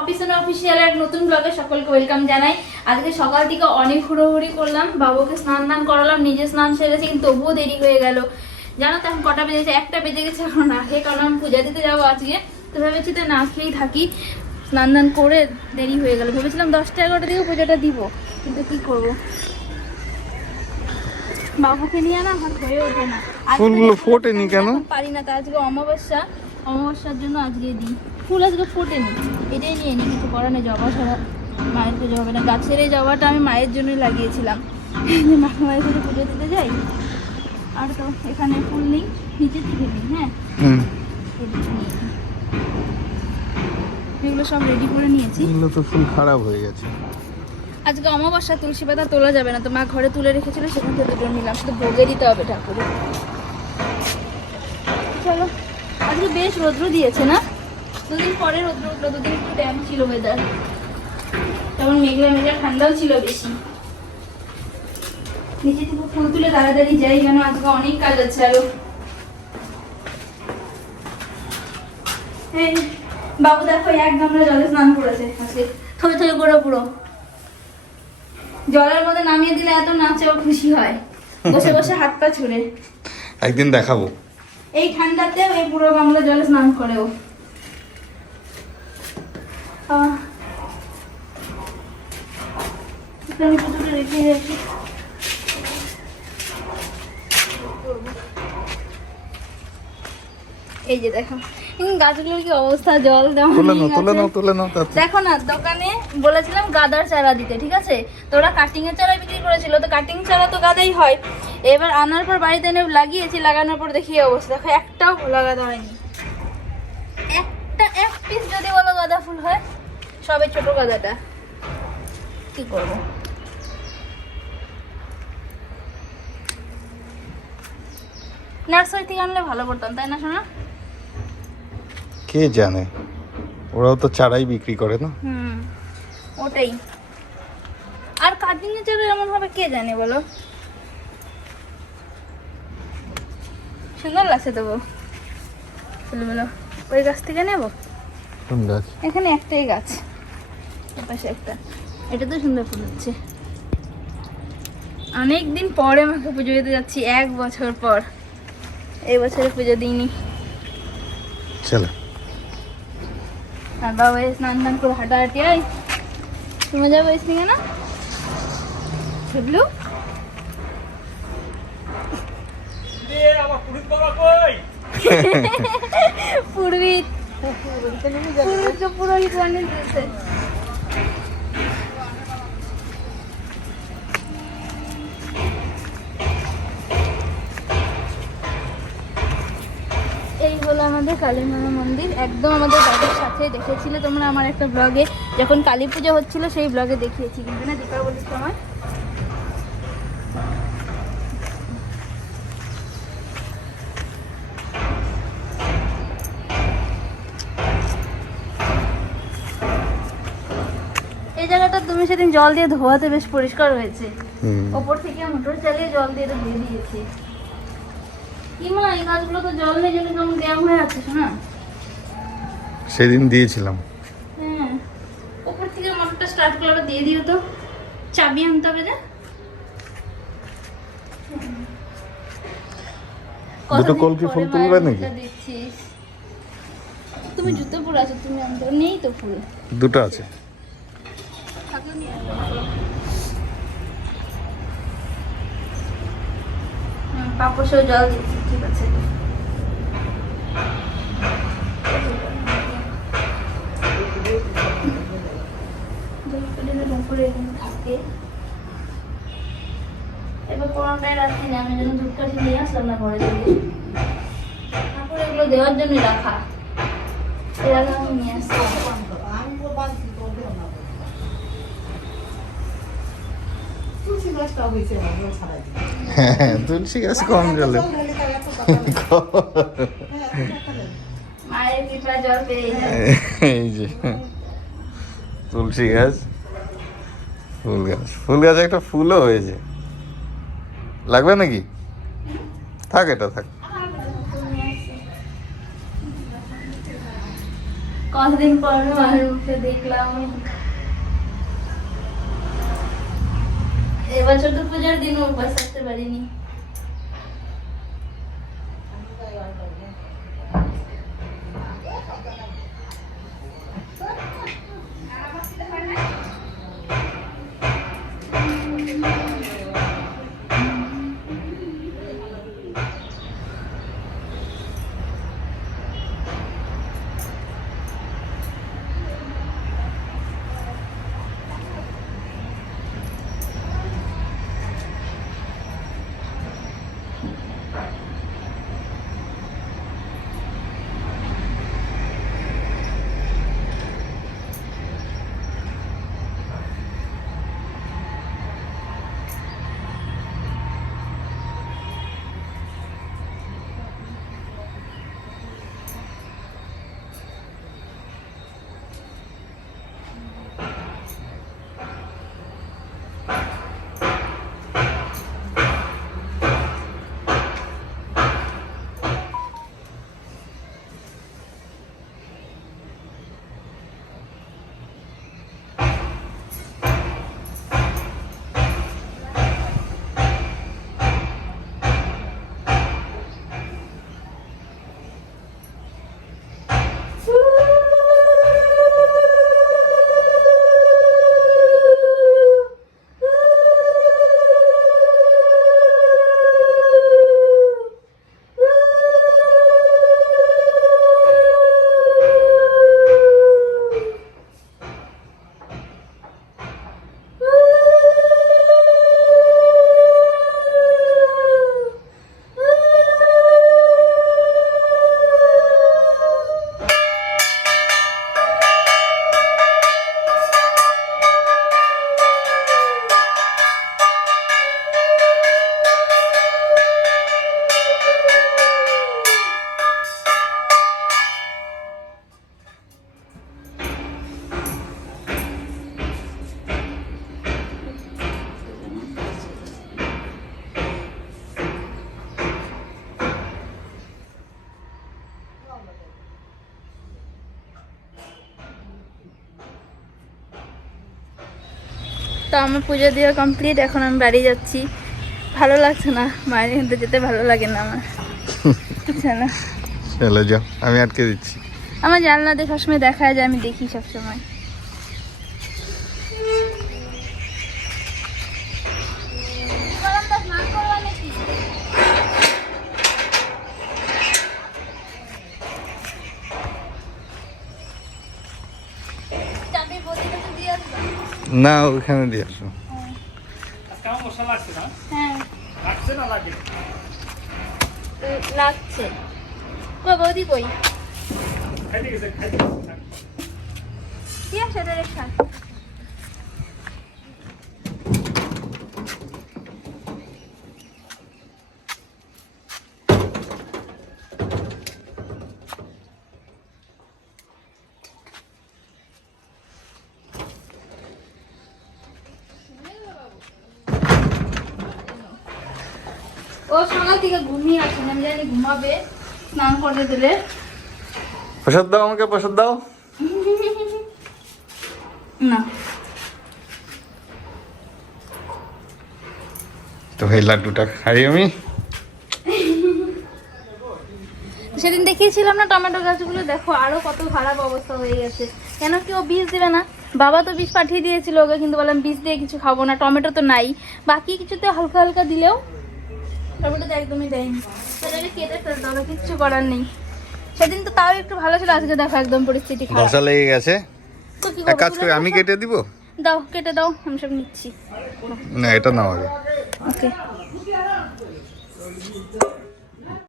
Official এক নতুন ব্লগে সকলকে ওয়েলকাম জানাই। আজকে সকাল থেকে অনেক হুড়োহুড়ি করলাম, বাবুকে স্নান করালাম, নিজে স্নান সেরেছি, কিন্তু তবুও দেরি হয়ে গেল। জানো তো এখন কটা বেজেছে? 1টা বেজে গেছে এখন না খেয়ে, কারণ আমি পূজা দিতে যাবো আজকে। তো ভেবেছি তো না খেয়েই থাকি, স্নান করে দেরি হয়ে গেল। ভেবেছিলাম 10টা-11টার দিকে পূজাটা দিব, কিন্তু কি করব, বাবুকে নিয়ে না আমার হয়ে ওঠে না। ফুলগুলো ফোটেনি কেন? পারি না, তা আজকে অমাবস্যার জন্য আজকে দিই। ফুল আজকে ফোটেনি, এটাই নিয়ে নিই, কিছু করার নেই। জবা ছাড়া মায়ের পুজো হবে না। গাছের এই জবাটা আমি মায়ের জন্যই লাগিয়েছিলাম, মায়ের সাথে পুজো দিতে যাই। আর তো এখানে ফুল নেই, নিচে থেকে নিই। হ্যাঁ, এগুলো সব রেডি করে নিয়েছি। এগুলো তো ফুল খারাপ হয়ে গেছে। আজকে অমাবস্যা, তুলসী পাতা তোলা যাবে না, তো মা ঘরে তুলে রেখেছিল, সেখান থেকে দুটো নিলাম, শুধু ভোগে দিতে হবে ঠাকুরে। চলো, আজকে বেশ রৌদ্র দিয়েছে না? দুদিন পরে রৌদ্র উঠলো, দুদিন একটু ড্যাম ছিল ওয়েদার, তেমন মেঘলা ঠান্ডাও ছিল বেশি। নিচে থেকে ফুল তুলে তাড়াতাড়ি যাই, কেন আজকে অনেক কাজ আছে আরো। বাবু দেখো 1 গামলা জলে স্নান করেছে আজকে, থই থই করে পুরো। জলের মধ্যে নামিয়ে দিলে এত নাচে ও খুশি হয়, বসে বসে হাত পা ছুড়ে। একদিন দেখাবো। এই ঠান্ডাতে এই পুরো গামলা জলে স্নান করে ও। আমি পুজোটা রেখে রাখি। এই যে দেখো গাছগুলোর কি অবস্থা, জল দেওয়া তুলে নাও। দেখো না, দোকানে বলেছিলাম গাদার চারা দিতে, ঠিক আছে? তো ওরা কাটিং এর চারা বিক্রি করেছিল, তো কাটিং চারা তো গাদাই হয়। এবার আনার পর বাড়িতে এনে লাগিয়েছি, লাগানোর পর দেখি অবস্থা দেখো, একটাও লাগাতে হয়নি। এক পিস যদি বলো গাঁদা ফুল হয়, সবে ছোট গাঁদাটা। কি করবো, নার্সারি থেকে আনলে ভালো করতাম, তাই না শোনা? কে জানে, ওরাও তো চারাই বিক্রি করে না। ওটাই। আর কাটিং এর চারা এমন হবে কে জানে বলো, সুন্দর লাগছে তবু। বলো ওই গাছ থেকে নেবো? কোন গাছ? এখানে একটাই গাছ, পাশে একটা। এটা তো সুন্দর ফুল হচ্ছে। অনেকদিন পরে মাকে পুজো দিতে যাচ্ছি, 1 বছর পর। এই বছরে পুজো দিইনি। চলো। আর বাবা স্নান করে হাঁটাহাঁটি আয়, তুমি যাবো এসে না বুঝলু? পুরোহিত বানিয়ে দিয়েছে। এই হলো আমাদের কালী মাতা মন্দির, একদম আমাদের বাড়ির সাথে। দেখেছিলে তোমরা আমার একটা ব্লগে, যখন কালী পুজো হচ্ছিল সেই ব্লগে দেখিয়েছি, কিন্তু না দীপাবলির সময়। এই জায়গাটা তুমি সেদিন জল দিয়ে ধোয়াতে বেশ পরিষ্কার হয়েছে, ওপর থেকে মোটর চালিয়ে জল দিয়ে ধুয়ে দিয়েছি। কি মা, এই গাছগুলো তো জল নেই, জন্য কেমন ড্যাম হয়ে আছে না? সেদিন দিয়েছিলাম। হ্যাঁ, ওপর থেকে মোটরটা স্টার্ট করে দিয়ে দিও তো, চাবি আনতে হবে যে। দুটো কলকি ফুল তুলবে নাকি? তুমি জুতো পরে আছো, তুমি আনতে নেই তো ফুল? দুটো আছে। পাপোশেও জল দিচ্ছি, ঠিক আছে। এবার কোনটাই রাখছি না, আমি যেন ধূপকাঠি নিয়ে আসলাম না ঘরে থেকে। তারপরে এগুলো দেওয়ার জন্য রাখা, এর আগে আমি নিয়ে আসছি। হ্যাঁ, তুলসী গাছ কম জলে। মায়ের কৃপা জল পেয়ে যায়। এই যে তুলসী গাছ, ফুল গাছ একটা ফুলও হয়েছে। লাগবে নাকি? থাক, এটা থাক। কতদিন পর মায়ের মুখে দেখলাম। এবছর তো পূজার দিন উপবাস থাকতে পারিনি। তো আমার পুজো দেওয়া কমপ্লিট, এখন আমি বাড়ি যাচ্ছি। ভালো লাগছে না, মায়ের এখানতে যেতে ভালো লাগে না আমার। আচ্ছা না, চলে যাও, আমি আটকে দিচ্ছি। আমার জানলা দিয়ে সবসময় দেখা যায়, আমি দেখি সবসময়। না, ওখানে দিয়ে আসো। হ্যাঁ লাগছে। কই বৌদি কই? কি আছে রে রেখা? ও সকাল থেকে ঘুমিয়ে আছেন, আমি জানি ঘুমাবে, স্নান করে দিলে। প্রসাদ দাও আমাকে, প্রসাদ দাও না। তো এই লাড্ডুটা খাই আমি। সেদিন দেখিয়েছিলাম না টমেটো গাছগুলো, দেখো আরো কত খারাপ অবস্থা হয়ে গেছে। কেন কি ও বীজ দেবে না? বাবা তো বীজ পাঠিয়ে দিয়েছিল ওকে, কিন্তু বললাম বীজ দিয়ে কিছু খাবো না, টমেটো তো নাই, বাকি কিছুতে হালকা হালকা দিলেও। টমেটো তো একদমই দেয়নি, সেটাকে কেটে ফেলতে হবে, কিচ্ছু করার নেই। সেদিন তো তাও একটু ভালো ছিল, আজকে দেখো একদম পরিস্থিতি খারাপ। ধসা লেগে গেছে। তো কি এক করবো, কাজ করি, আমি কেটে দিব। দাও কেটে দাও, আমি সব নিচ্ছি। না, এটা নাও আগে। ওকে।